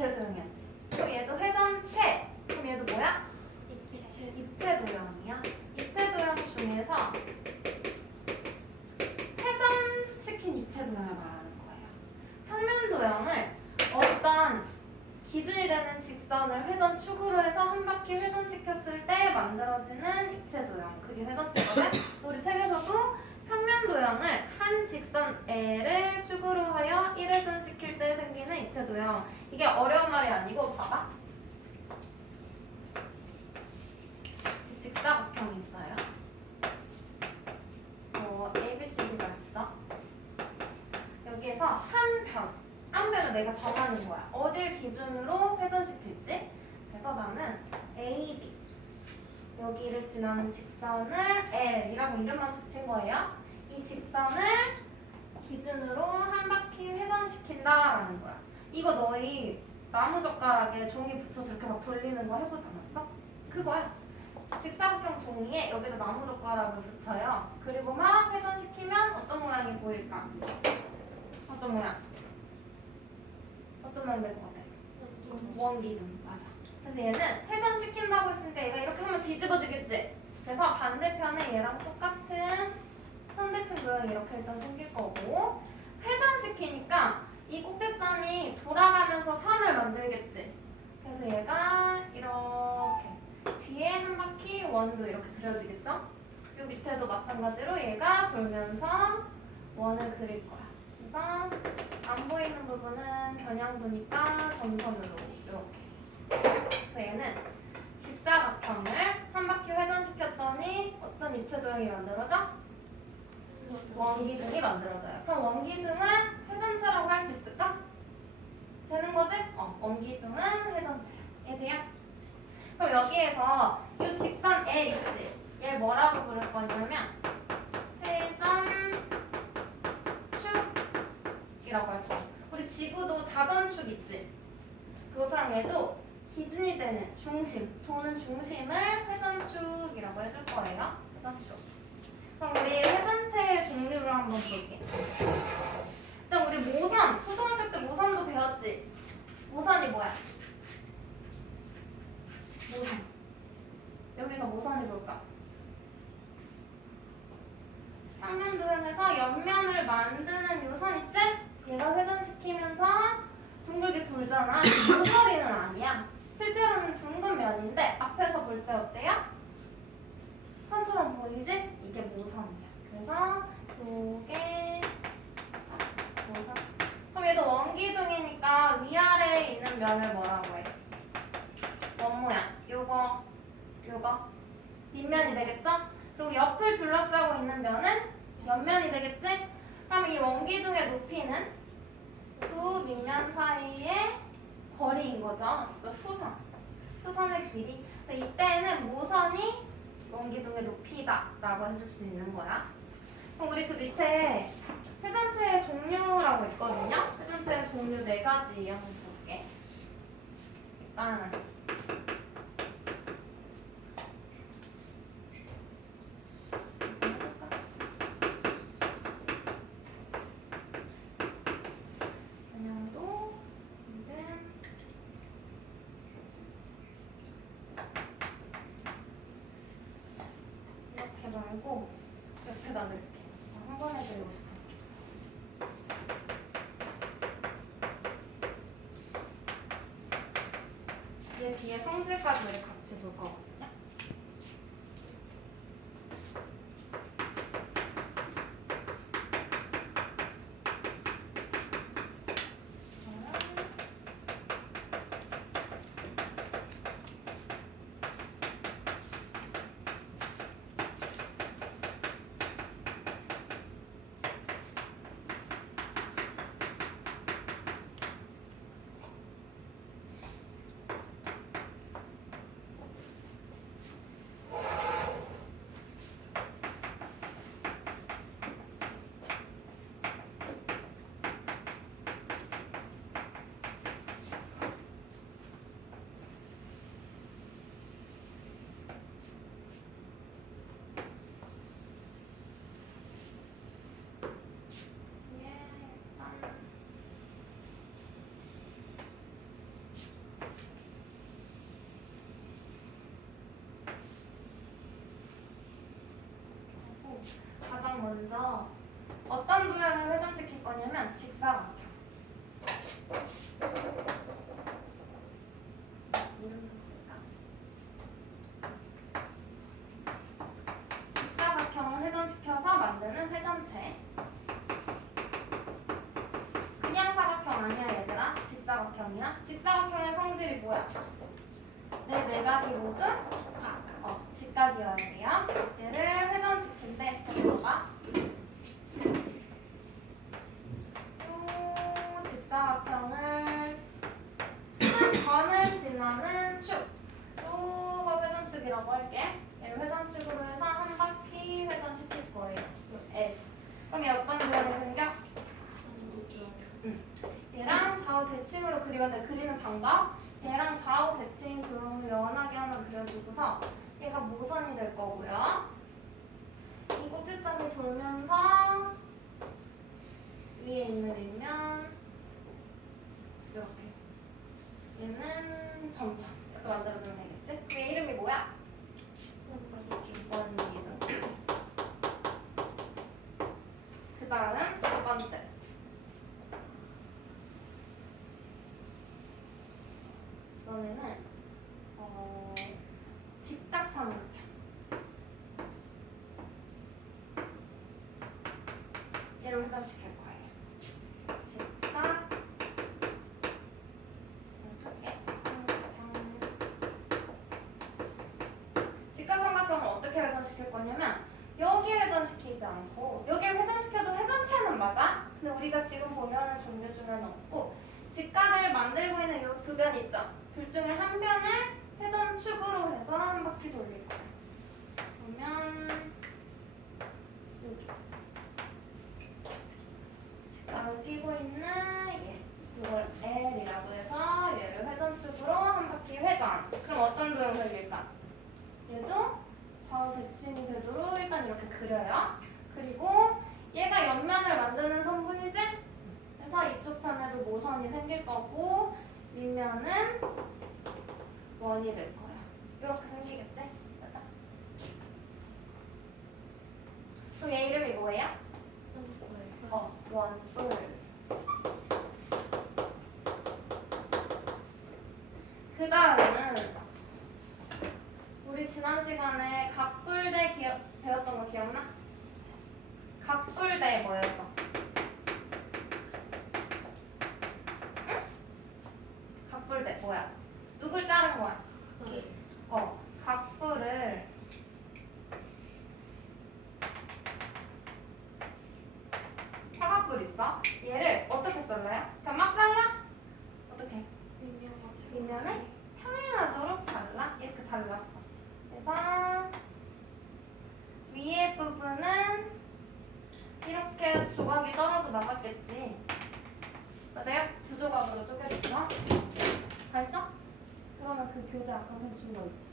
입체 도형이었지. 그럼 얘도 회전체. 그럼 얘도 뭐야? 입체 도형이야. 입체 도형 중에서 회전시킨 입체 도형을 말하는 거예요. 평면 도형을 어떤 기준이 되는 직선을 회전축으로 해서 한 바퀴 회전시켰을 때 만들어지는 입체 도형. 그게 회전체거든. 우리 책에서도 평면 도형을 한 직선 L을 축으로 하여 1회전시킬 때 생기는 입체 도형. 이게 어려운 말이 아니고 봐봐. 직사각형이 있어요. ABCD가 있어. 여기에서 한 편, 아무 데나 내가 정하는 거야. 어딜 기준으로 회전시킬지. 그래서 나는 AB, 여기를 지나는 직선을 L이라고 이름만 붙인 거예요. 이 직선을 기준으로 한 바퀴 회전시킨다라는 거야. 이거 너희 나무젓가락에 종이 붙여서 이렇게 막 돌리는 거 해보지 않았어? 그거야. 직사각형 종이에 여기다 나무젓가락을 붙여요. 그리고 막 회전시키면 어떤 모양이 보일까? 어떤 모양? 어떤 모양 될 것 같아? 원기둥. 맞아. 그래서 얘는 회전시킨다고 했으니까 얘가 이렇게 하면 뒤집어지겠지? 그래서 반대편에 얘랑 똑같은 선대칭 도형이 이렇게 일단 생길 거고, 회전시키니까 이 꼭지점이 돌아가면서 선을 만들겠지? 그래서 얘가 이렇게 뒤에 한 바퀴 원도 이렇게 그려지겠죠? 그리고 밑에도 마찬가지로 얘가 돌면서 원을 그릴 거야. 그래서 안 보이는 부분은 겨냥도니까 점선으로 이렇게. 그래서 얘는 직사각형을 한 바퀴 회전시켰더니 어떤 입체 도형이 만들어져? 원기둥이 만들어져요. 그럼 원기둥을 회전체라고 할 수 있을까? 되는 거지? 원기둥은 회전체야. 얘들야. 그럼 여기에서 이 직선 L 있지? 얘 뭐라고 부를 거냐면 회전축이라고 할 거야. 우리 지구도 자전축 있지? 그것처럼 얘도 기준이 되는 중심, 도는 중심을 회전축이라고 해줄 거예요. 회전축. 그럼 우리 회전체의 종류를 한번 볼게. 일단 우리 모선, 초등학교 때 모선도 배웠지? 모선이 뭐야? 모선. 여기서 모선이 뭘까? 평면 도형에서 옆면을 만드는 요 선 있지? 얘가 회전시키면서 둥글게 돌잖아. 모서리는 아니야. 실제로는 둥근 면인데 앞에서 볼 때 어때요? 선처럼 보이지? 이게 모선이야. 그래서 요게 모선. 그럼 얘도 원기둥이니까 위아래에 있는 면을 뭐라고 해? 원 모양. 요거 밑면이 되겠죠? 그리고 옆을 둘러싸고 있는 면은 옆면이 되겠지? 그럼 이 원기둥의 높이는 두 밑면 사이의 거리인 거죠. 그래서 수선의 길이. 그래서 이때는 모선이 원기둥의 높이다라고 해줄 수 있는 거야. 그럼 우리 그 밑에 회전체의 종류라고 있거든요. 회전체의 종류 4가지 한번 볼게. 일단 말고 옆에다 넣을게. 한 번에 들고 싶어. 얘 뒤에 성질까지 우리 같이 볼 거거든요. 가장 먼저 어떤 도형을 회전시킬 거냐면 직사각형. 이름도 쓸까? 직사각형을 회전시켜서 만드는 회전체. 그냥 사각형 아니야 얘들아. 직사각형이야. 직사각형의 성질이 뭐야? 내 내각이 모두 직각이어야 돼요. 얘를 회전시킬 때 봐봐. 요 직사각형을 한 번을 지나는 축. 요거 회전축이라고 할게. 얘를 회전축으로 해서 한 바퀴 회전시킬 거예요. 그럼 얘 어떤 모양이 생겨? 얘랑 좌우 대칭으로 그리면 돼. 그리는 방법. 얘랑 좌우 대칭 도형을 연하게 하나 그려주고서 얘가 모선이 될 거고요. 이 꼭지점이 돌면서 위에 있는 일면 이렇게 얘는 점선 이렇게 만들어주면 되겠지? 얘 이름이 뭐야? 원리듬. 그 다음 두 번째. 이번에는 직각삼각형. 얘를 회전시킬 거예요. 직각삼각형을 어떻게 회전시킬 거냐면 여기 회전시키지 않고 여기를 회전시켜도 회전체는 맞아. 근데 우리가 지금 보면은 종류 중에는 없고 직각을 만들고 있는 이 두 변 있죠. 둘 중에 한 변을 회전축으로 해서 한 바퀴 돌릴 거예요. 그러면 여기 직각을 끼고 있는 이걸 L이라고 해서 얘를 회전축으로 한 바퀴 회전. 그럼 어떤 도형 생길까? 얘도 좌우 대칭이 되도록 일단 이렇게 그려요. 그리고 얘가 옆면을 만드는 선분이지? 그래서 이쪽 편에도 모선이 생길 거고 윗면은 원이 될 거야. 이렇게 생기겠지? 맞아? 그럼 얘 이름이 뭐예요? 원뿔. 그 다음은 우리 지난 시간에 각불대 배웠던 거 기억나? 각불대 뭐였어? 응? 각불대 뭐야? 누굴 자른 거야? 각불을 사각불 있어? 얘를 어떻게 잘라요? 그냥 막 잘라? 어떻게? 윗면을 평행하도록 잘라? 이렇게 잘랐어. 그래서 위에 부분은 이렇게 조각이 떨어져 나갔겠지. 맞아요? 두 조각으로 쪼개졌어. 다 했어? 그러면 그 교재 아까 준 거 있지?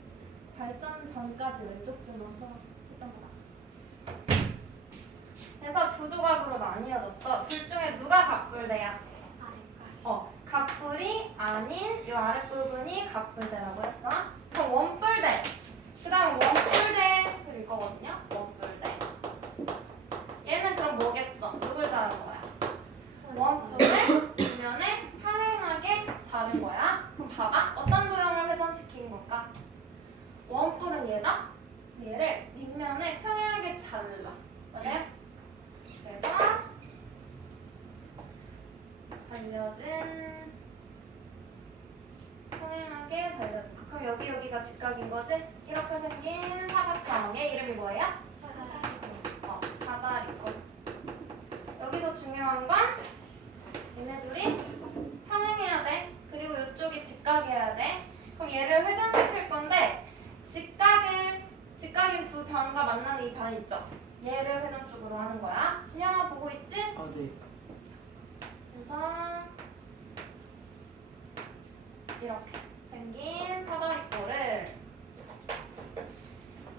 발전 전까지 왼쪽 줄만 채점 보라. 그래서 두 조각으로 나뉘어졌어. 둘 중에 누가 각불대야? 각불이 아닌 이 아랫부분이 각불대라고 했어. 그럼 원뿔대. 그 다음 원뿔대 일 거거든요. 원뿔대. 얘는 그럼 뭐겠어? 누굴 자른 거야? 원뿔을 뒷면에 평행하게 자른 거야. 그럼 봐봐. 어떤 도형을 회전시킨 걸까? 원뿔은 얘다. 얘를 윗면에 평행하게 잘라. 맞아요? 그래서 잘려진 평행하게 잘려진 거. 그럼 여기가 직각인 거지? 이렇게 생긴 사각형의 이름이 뭐예요? 사다리꼴. 여기서 중요한 건 얘네들이 평행해야 돼. 그리고 이쪽이 직각이어야 돼. 그럼 얘를 회전시킬 건데 직각인 두 변과 만나는 이 변 있죠? 얘를 회전축으로 하는 거야. 준영아 보고 있지? 네. 그래서 이렇게 생긴 사다리꼴을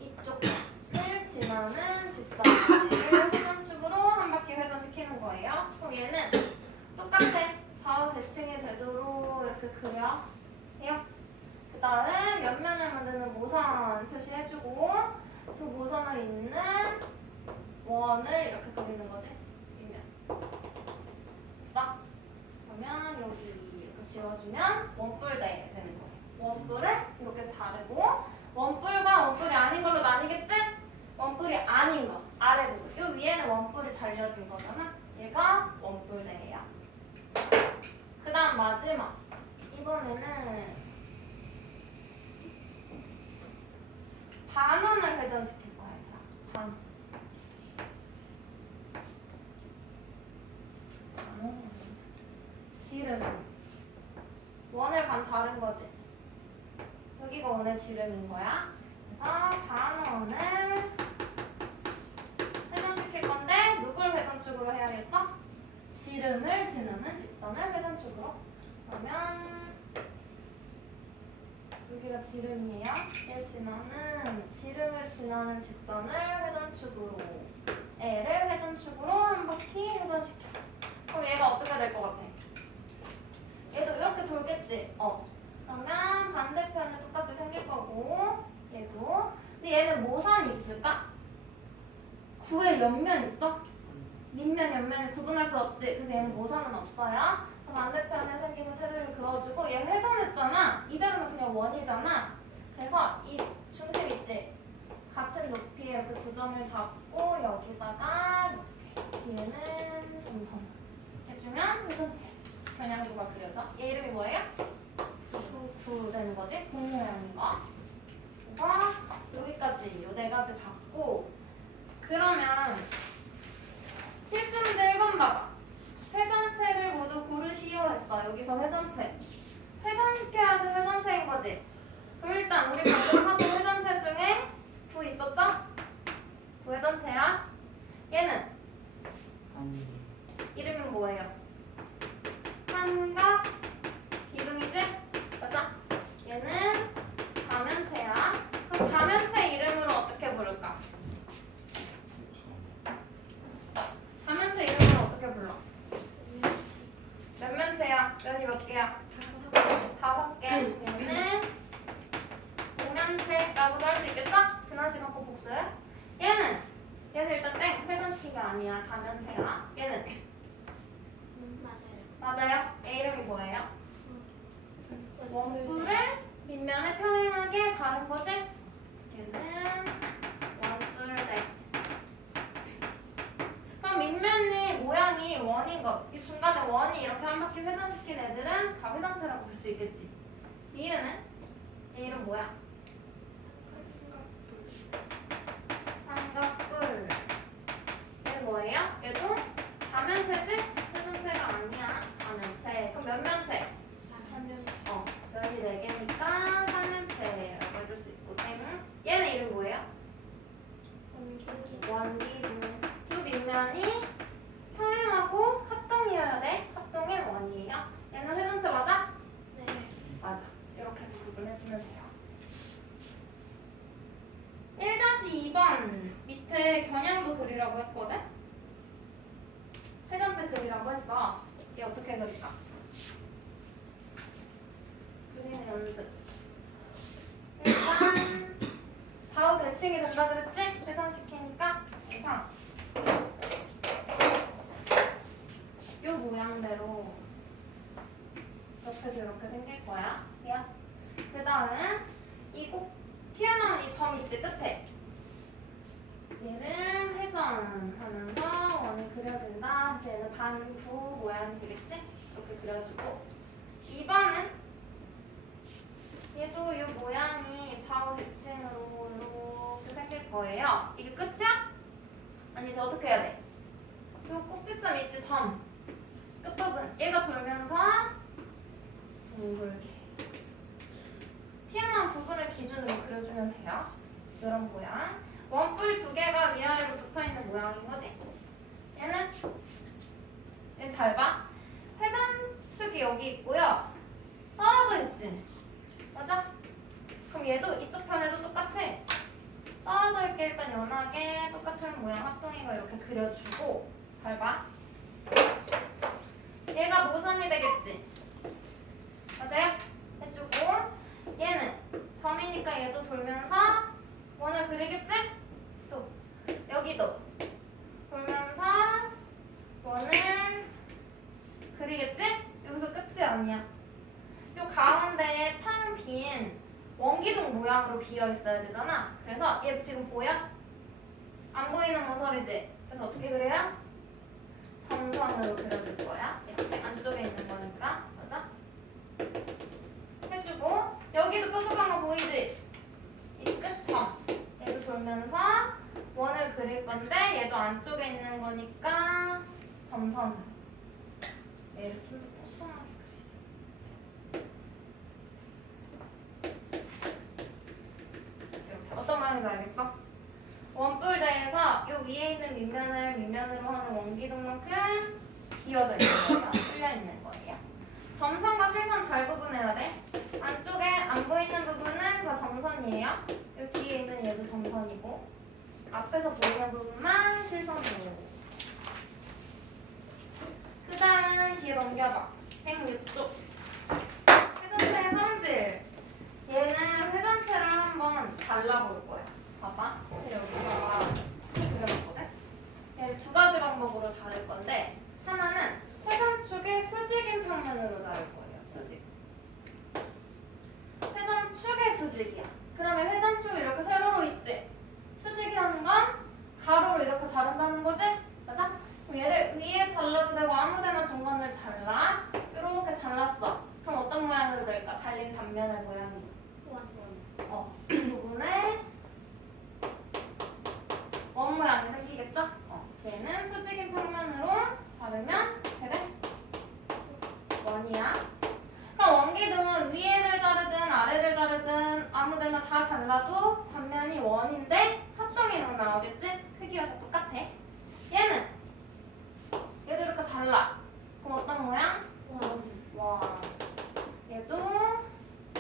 이쪽을 지나는 직선을 회전축으로 한 바퀴 회전시키는 거예요. 그럼 얘는 똑같아. 좌우 대칭이 되도록 이렇게 그려. 해요. 그 다음 옆면을 만드는 모선 표시해주고 두 모선을 잇는 원을 이렇게 그리는 거지. 밑면. 됐어? 그러면 여기 이렇게 지워주면 원뿔대 되는 거예요. 원뿔을 이렇게 자르고 원뿔과 원뿔이 아닌 걸로 나뉘겠지? 원뿔이 아닌 거 아래 부분. 이 위에는 원뿔이 잘려진 거잖아. 얘가 원뿔대예요. 그 다음 마지막. 이번에는 반원을 회전시킬 거야, 얘들아. 반원. 지름. 원을 반 자른 거지. 여기가 원의 지름인 거야. 그래서 반원을 회전시킬 건데 누굴 회전축으로 해야겠어? 지름을 지나는 직선을 회전축으로. 그러면 여기가 지름이에요. 지름을 지나는 직선을 회전축으로 L을 회전축으로 한 바퀴 회전시켜. 그럼 얘가 어떻게 될 것 같아? 얘도 이렇게 돌겠지? 그러면 반대편에 똑같이 생길 거고 얘도. 근데 얘는 모선이 있을까? 구의 옆면 있어? 밑면, 옆면을 구분할 수 없지. 그래서 얘는 모선은 없어요. 반대편에 생기는 테두리를 그어주고 얘 회전했잖아. 이대로는 그냥 원이잖아. 그래서 이 중심 있지? 같은 높이에 이렇게 두 점을 잡고 여기다가 이렇게 뒤에는 점선 해주면 회전체 겨냥도가 그려져. 얘 이름이 뭐예요? 구 되는 거지? 공 모양인 거. 그래서 여기까지 요 네 가지 받고 그러면 필수 문제 1번 봐봐. 회전체를 모두 고르시오 했어. 여기서 회전체. 회전시켜야지 회전체인 거지. 그럼 일단 우리 방금 하던 회전체 중에 구 있었죠? 구 회전체야. 얘는 이름이 뭐예요? 삼각 기둥이지? 맞아? 얘는 가면체야. 그럼 가면체 이름으로 어떻게 부를까? 가면체 이름으로 어떻게 불러? 몇 면체야? 면이 몇 개야? 5개. 얘는 오면체라고도 할 수 있겠죠? 지난 시간 거 복수해. 얘는 일단 땡 회전시킨 게 아니야. 가면체야. 얘는 맞아요. 얘 이름이 뭐예요? 원뿔을 밑면에 평행하게 자른 거지? 얘는 원뿔대. 그럼 밑면이 모양이 원인 것. 이 중간에 원이 이렇게 한 바퀴 회전시킨 애들은 다 회전체라고 볼 수 있겠지. 이유는? 얘 이름 뭐야? 삼각뿔. 얘는 뭐예요? 얘도 가면체지? 회전체가 아니야. 가면체. 그럼 몇 면체? 3면체. 면이 4개니까 3면체라고 해줄 수 있고. 얘는 이름 뭐예요? 원기둥. 두 밑면이 평행하고 합동이어야 돼. 합동일 원이에요. 얘는 회전체 맞아? 네. 맞아. 이렇게 해서 구분해주면 돼요. 1-2번 밑에 겨냥도 그리라고 했거든? 회전체 그리라고 했어. 얘 어떻게 그릴까? 그리는 연습. 일단 좌우 대칭이 된다 그랬지? 회전시키니까. 그래서 요 모양대로 이렇게 생길 거야. 그 다음에 이 꼭 튀어나온 이 점 있지 끝에. 얘를 회전하면서 원이 그려진다. 이제 얘는 반구 모양이 되겠지? 이렇게 그려주고. 2번은 얘도 이 모양이 좌우 대칭으로 이렇게 생길 거예요. 이게 끝이야? 아니 이제 어떻게 해야 돼? 이 꼭지점 있지? 점. 끝부분. 얘가 돌면서 둥글게. 튀어나온 부분을 기준으로 그려주면 돼요. 이런 모양. 원뿔 2개가 위아래로 붙어있는 모양인 거지? 얘는 잘 봐. 회전축이 여기 있고요. 떨어져 있지? 맞아? 그럼 얘도 이쪽 편에도 똑같이 떨어져 있게 일단 연하게 똑같은 모양 합동이가 이렇게 그려주고. 잘 봐. 얘가 모선이 되겠지? 맞아요? 해주고. 얘는 점이니까 얘도 돌면서 원을 그리겠지? 또 여기도 모양으로 비어 있어야 되잖아. 그래서 얘 지금 보여? 안 보이는 모서리지? 그래서 어떻게 그려요? 점선으로 그려줄 거야. 이렇게 안쪽에 있는 거니까. 맞아? 해주고 여기도 뾰족한 거 보이지? 이 끝점. 얘도 돌면서 원을 그릴 건데 얘도 안쪽에 있는 거니까 점선으로. 얘를 좀 더 뽀송하게 그리자. 이렇게 어떤 모양인지 알겠어? 원뿔대에서 이 위에 있는 밑면으로 하는 원기둥만큼 비어져 있는 거예요. 뚫려 있는 거예요. 점선과 실선 잘 구분해야 돼. 안쪽에 안 보이는 부분은 다 점선이에요. 이 뒤에 있는 얘도 점선이고 앞에서 보이는 부분만 실선으로. 그 다음 뒤에 넘겨봐. 106쪽. 회전체의 성질. 얘는 회전체를 한번 잘라볼 거야. 봐봐. 여기다가 그려봤거든. 얘를 두 가지 방법으로 자를 건데 하나는 회전축의 수직인 평면으로 자를 거예요. 수직. 회전축의 수직이야. 그러면 회전축이 이렇게 세로로 있지? 수직이라는 건 가로로 이렇게 자른다는 거지? 맞아? 그럼 얘를 위에 잘라도 되고 아무데나 중간을 잘라. 이렇게 잘랐어. 그럼 어떤 모양으로 될까? 잘린 단면의 모양이. 이 부분에 원 모양이 생기겠죠? 얘는 수직인 평면으로 자르면 그래? 원이야. 그럼 원기둥은 위에를 자르든 아래를 자르든 아무데나 다 잘라도 단면이 원인데 합동이동 나오겠지? 크기가 다 똑같아. 얘는 얘도 이렇게 잘라. 그럼 어떤 모양? 원. 얘도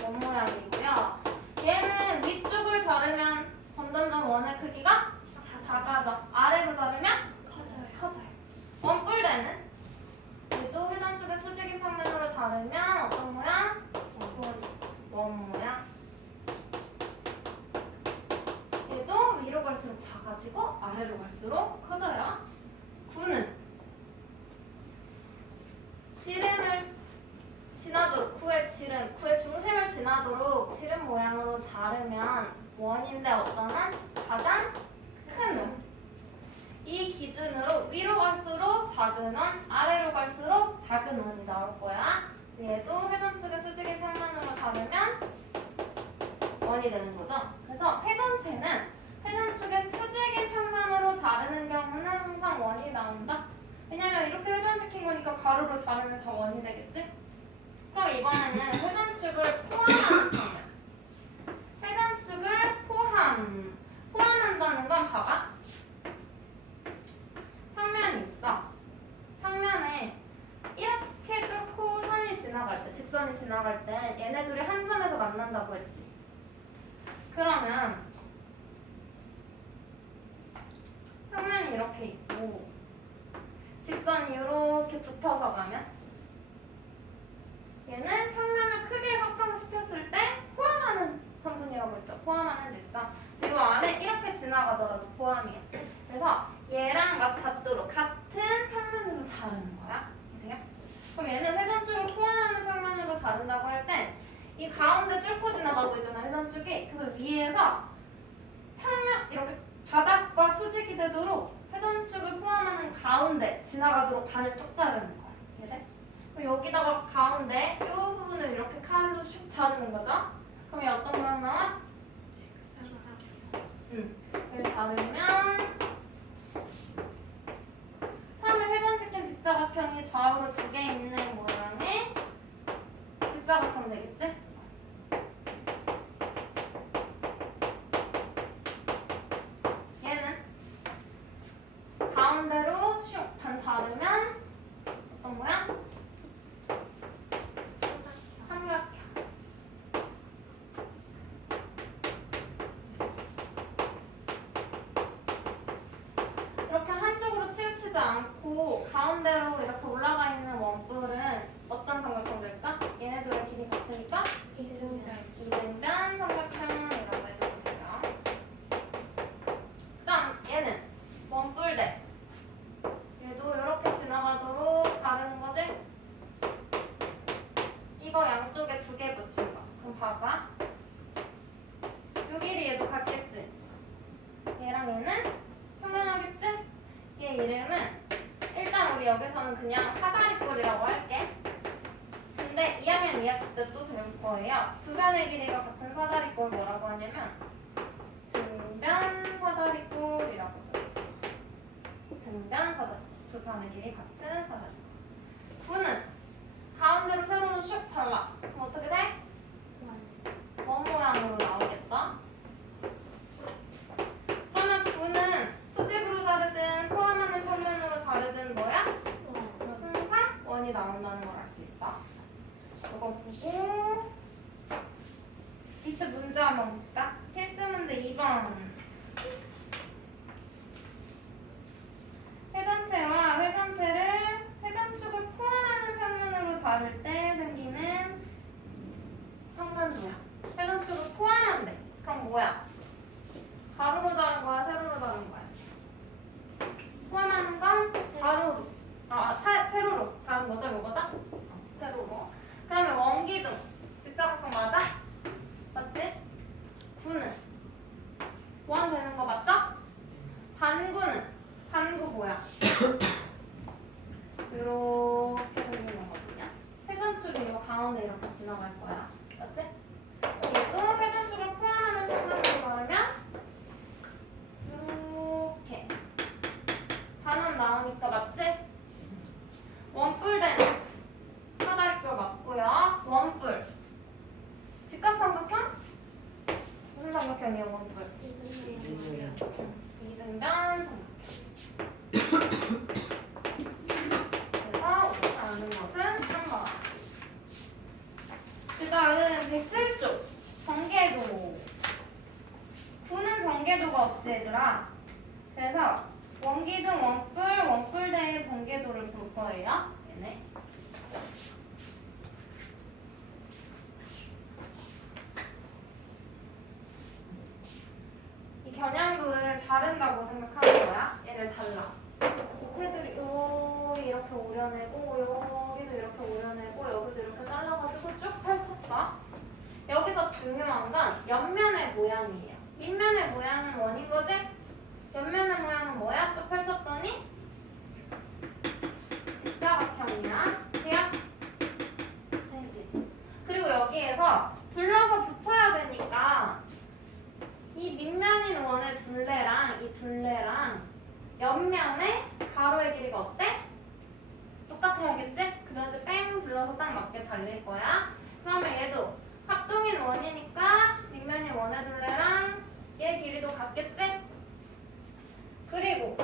원 모양이고요. 얘는 위쪽을 자르면 점점점 원의 크기가 작아져. 아래로 자르면 커져요. 원뿔대는 얘도 회전축의 수직인 평면으로 자르면 어떤 모양? 원 모양. 얘도 위로 갈수록 작아지고 아래로 갈수록 커져요. 구는 지름을 지나도록 구의 중심을 지나도록 지름 모양으로 자르면 원인데 어떤 한 가장 큰 원. 이 기준으로 위로 갈수록 작은 원, 아래로 갈수록 작은 원이 나올 거야. 얘도 회전축의 수직인 평면으로 자르면 원이 되는 거죠. 그래서 회전체는 회전축의 수직인 평면으로 자르는 경우는 항상 원이 나온다. 왜냐면 이렇게 회전시킨 거니까 가로로 자르면 다 원이 되겠지? 그럼 이번에는 회전축을 포함하는 평면. 회전축을 포함한다는 건 봐봐. 평면이 있어. 평면에 이렇게 뚫고 선이 지나갈 때, 직선이 지나갈 때 얘네 둘이 한 점에서 만난다고 했지. 그러면 평면이 이렇게 있고 직선이 이렇게 붙어서 가면 얘는 평면을 크게 확장시켰을 때 포함하는 선분이라고 했죠. 포함하는 직선. 그리고 안에 이렇게 지나가더라도 포함이야. 그래서 얘랑 맞닿도록 같은 평면으로 자르는 거야. 돼요? 그럼 얘는 회전축을 포함하는 평면으로 자른다고 할 때 이 가운데 뚫고 지나가고 있잖아, 회전축이. 그래서 위에서 평면 이렇게 바닥과 수직이 되도록 회전축을 포함하는 가운데 지나가도록 반을 쭉 자르는 거야. 이해돼? 그럼 여기다가 가운데 이 부분을 이렇게 칼로 슉 자르는 거죠. 그럼 얘 어떤 모양 나와? 이걸 자르면 처음에 회전시킨 직사각형이 좌우로 두 개 있는 모양의 직사각형 되겠지? 얘는 가운데로 슉 반 자르면 어떤 모양? 삼각형. 이렇게 한쪽으로 치우치지 않고 가운데로 이렇게 올라가 있는 원뿔은 어떤 삼각형 될까? 얘네들의 길이 같으니까 거예요. 두 변의 길이가 같은 사다리꼴 뭐라고 하냐면 등변 사다리꼴이라고 해요. 등변 사다리. 두 변의 길이 같은 사다리꼴. 9는 가운데로 세로로 슉 잘라. 그럼 어떻게 돼? 원 모양으로 나오겠죠? 그러면 9는 수직으로 자르든 포함하는 평면으로 자르든 뭐야? 항상 원이 나온다는 걸 알 수 있어. 이거 보고 이때 문제 한번 볼까? 필수 문제 2번. 회전체와 회전축을 포함하는 평면으로 자를 때 생기는 평면도야. 회전축을 포함한대. 그럼 뭐야? 가로로 자른 거야? 세로로 자른 거야? 포함하는 건 가로로. 세로로 자른 거죠? 이거죠? 세로로. 그러면 원기둥 직사각형 맞아? 맞지? 9는 원 되는 거 맞죠? 반구 뭐야? 이렇게 생기는 거거든요. 회전축이 이거 가운데 이렇게 지나갈 거야. 맞지? 얘도 회전축을 포함하는 평면으로 자르면 이렇게 반원 나오니까 맞지? 원뿔 되는 사다리꼴 맞고요. 원뿔 직각삼각형? 무슨 삼각형이야 원뿔? 이등변 삼각형. 그래서 옳지 않은 것은 3번. 그 다음 107쪽 전개도. 9는 전개도가 없지 얘들아. 그래서 원기둥 원뿔대의 전개도를 볼 거예요. 얘네. 이 겨냥도를 자른다고 생각하는 거야. 얘를 잘라. 밑에들이 여기 이렇게 오려내고 여기도 이렇게 오려내고 여기도 이렇게 잘라가지고 쭉 펼쳤어. 여기서 중요한 건 옆면의 모양이에요. 밑면의 모양은 원인 거지? 옆면의 모양은 뭐야? 쭉 펼쳤더니 직사각형이야. 돼요? 되지. 그리고 여기에서 둘러서 붙여야 되니까 이 밑면인 원의 둘레랑 이 둘레랑 옆면의 가로의 길이가 어때? 똑같아야겠지? 그래야지 뺑 둘러서 딱 맞게 잘릴 거야. 그러면 얘도 합동인 원이니까 밑면인 원의 둘레랑 얘 길이도 같겠지? 그리고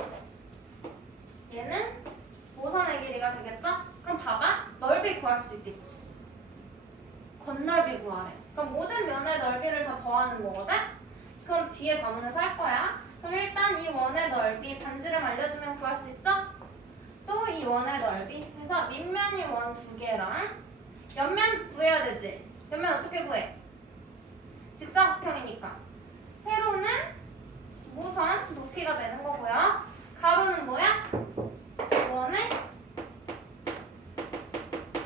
얘는 모선의 길이가 되겠죠? 그럼 봐봐. 넓이 구할 수 있겠지. 건넓이 구하래. 그럼 모든 면의 넓이를 다 더하는 거거든? 그럼 뒤에 단원에서 할 거야. 그럼 일단 이 원의 넓이 반지름 알려주면 구할 수 있죠? 또 이 원의 넓이. 그래서 밑면이 원 두 개랑 옆면 구해야 되지. 옆면 어떻게 구해? 직사각형이니까. 세로는 모선 높이가 되는 거고요. 가로는 뭐야? 원의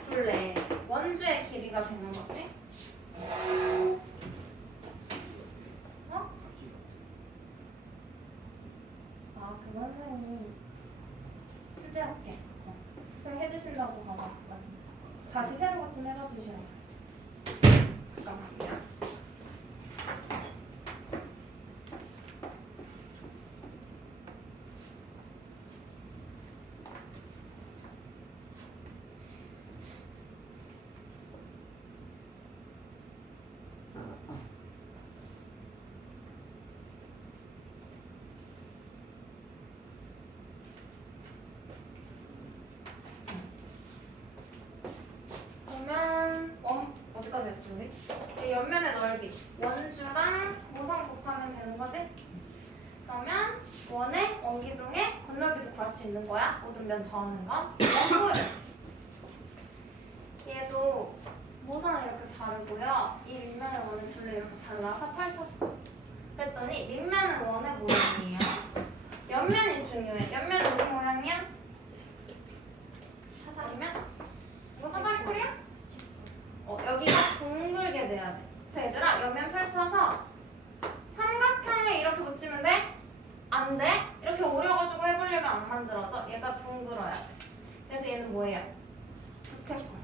둘레. 원주의 길이가 되는 거지. 어? 그건 선생님이 출제할게. 선생님 해주신다고 봐봐. 다시 새로 고침 해봐주시라고. 잠깐만요. 어디까지 했지 우리? 이 옆면의 넓이 원주랑 모선 곱하면 되는 거지? 그러면 원의 원기둥의 건널비도 구할 수 있는 거야. 모든 면 더하는 거. 원뿔 얘도 모선을 이렇게 자르고요. 이 밑면의 원을 둘러 이렇게 잘라서 펼쳤어. 그랬더니 밑면은 원의 모양이에요. 옆면이 중요해. 옆면은 무슨 모양이야? 사다리면? 이거 사다리꼴이야? 여기가 둥글게 돼야 돼. 자, 얘들아, 옆면 펼쳐서 삼각형에 이렇게 붙이면 돼? 안 돼? 이렇게 오려가지고 해보려면 안 만들어져. 얘가 둥글어야 돼. 그래서 얘는 뭐예요? 부채꼴.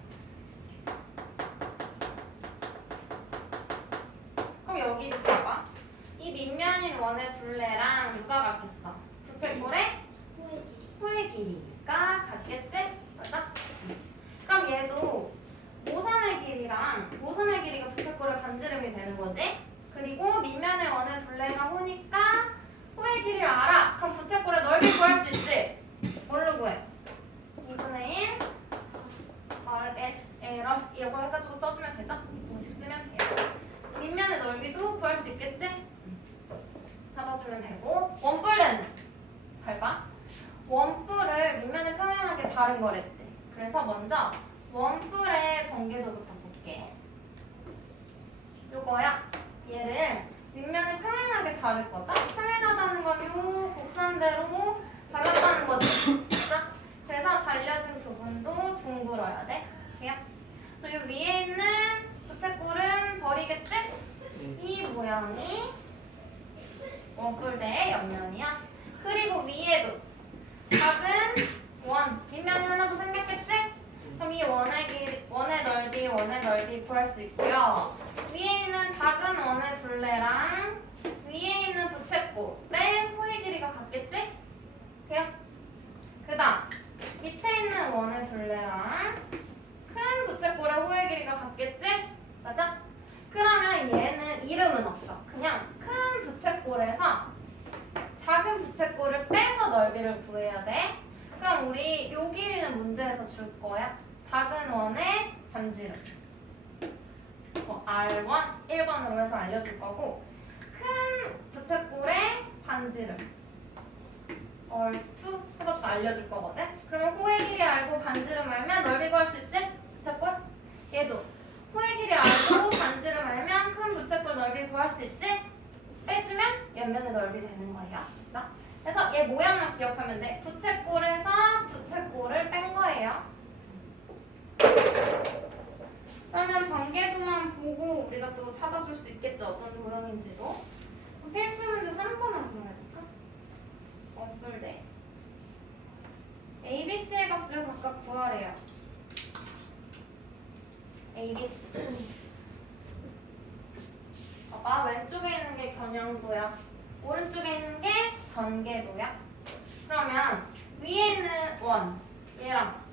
길이랑 누가 같겠어? 부채꼴의 호의 길이가 같겠지? 맞아? 그럼 얘도 모선의 길이가 부채꼴의 반지름이 되는 거지? 그리고 밑면의 원의 둘레가 호니까 호의 길이를 알아. 그럼 부채꼴의 넓이 구할 수 있지? 뭘로 구해? 2분의 1 Rn 이거 해가지고 써주면 되죠? 이 공식 쓰면 돼요. 밑면의 넓이도 구할 수 있겠지? 잡아주면 되고 원뿔대는 잘 봐. 원뿔을 밑면에 평행하게 자른 거랬지. 그래서 먼저 원뿔의 전개도부터 볼게. 요거야. 얘를 밑면에 평행하게 자를 거다. 평행하다는 건 요 곡선대로 잘랐다는 거지. 맞아? 그래서 잘려진 부분도 둥글어야 돼. 그래요? 요 위에 있는 부채꼴은 버리겠지? 이 모양이 원뿔대의 옆면이야. 그리고 위에도 작은 원, 밑면이 하나 더 생겼겠지? 그럼 이 원의 넓이 구할 수 있고요. 위에 있는 작은 원의 둘레랑 위에 있는 부채꼴의 호의 길이가 같겠지? 그래요? 그 다음 밑에 있는 원의 둘레랑 큰 부채꼴의 호의 길이가 같겠지? 맞아? 그러면 얘는 이름은 없어. 그냥 큰 부채꼴에서 작은 부채꼴을 빼서 넓이를 구해야 돼. 그럼 우리 요 길이는 문제에서 줄 거야. 작은 원의 반지름. R1, 1번으로 해서 알려줄 거고 큰 부채꼴의 반지름. R2 해가지고 알려줄 거거든. 그러면 호의 길이 알고 반지름 알면 넓이 구할 수 있지? 부채꼴? 얘도 호의 길이 알고 반지름 알면 큰 부채꼴 넓이 구할 수 있지? 빼주면 옆면의 넓이 되는 거예요. 그래서? 그래서 얘 모양만 기억하면 돼. 부채꼴에서 부채꼴을 뺀 거예요. 그러면 전개도만 보고 우리가 또 찾아줄 수 있겠죠. 어떤 도형인지도. 필수 문제 3번 한번 해볼까? 원뿔대. A, B, C의 값을 각각 구하래요. A, B, C. 봐봐. 왼쪽에 있는 게 겨냥도야. 오른쪽에 있는 게 전개도야. 그러면 위에 있는 원, 얘랑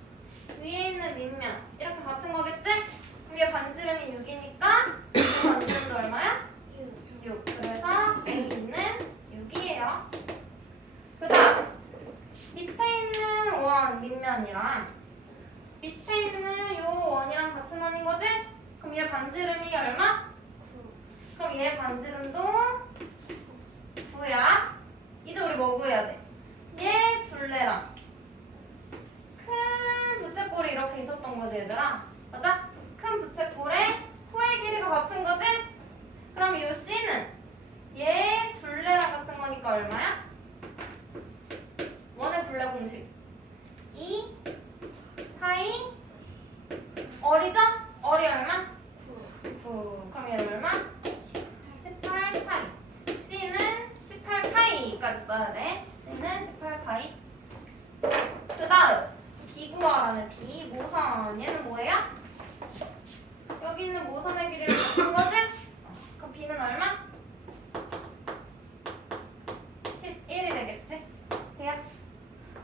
위에 있는 밑면 이렇게 같은 거겠지? 위에 반지름이 6이니까 반지름도 얼마야? 6. 그래서 A는 6이에요. 그 다음 밑에 있는 원, 밑면이랑 밑에 있는 요 원이랑 같은 원인 거지? 그럼 얘 반지름이 얼마? 9. 그럼 얘 반지름도 9야. 이제 우리 뭐 구해야 돼? 얘 둘레랑 큰 부채꼴이 이렇게 있었던 거지 얘들아. 맞아? 큰 부채꼴의 호의 길이가 같은 거지? 그럼 이 C는 얘 둘레랑 같은 거니까 얼마야? 원의 둘레 공식 2 파이 어리죠? 어리 얼마? 9. 그럼 얘 얼마? 18파이. C는 18파이까지 써야 돼. C는 18파이. 그 다음 비구하라는 B 모선. 얘는 뭐예요? 여기 있는 모선의 길이를 같은 거지? 그럼 B는 얼마? 11이 되겠지? 돼요?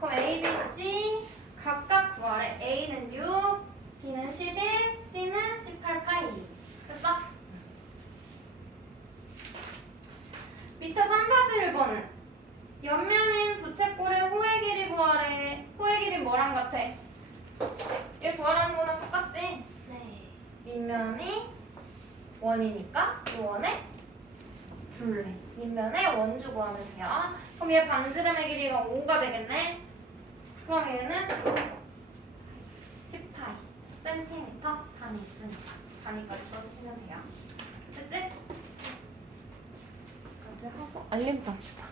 그럼 A, B, C 각각 구하래. A는 6, B는 11, C는 18파이. 됐어? 밑에 3-1번은 옆면인 부채꼴의 호의 길이 구하래. 호의 길이 뭐랑 같아? 얘 구하라는 거랑 똑같지? 네. 밑면이 원이니까 이 원의 둘레. 밑면의 원주 구하면 돼요. 그럼 얘 반지름의 길이가 5가 되겠네. 그럼 얘는 18 cm 단위 있으니까 단위까지 써주시면 돼요. 됐지? 까지 하고 알림장 주자.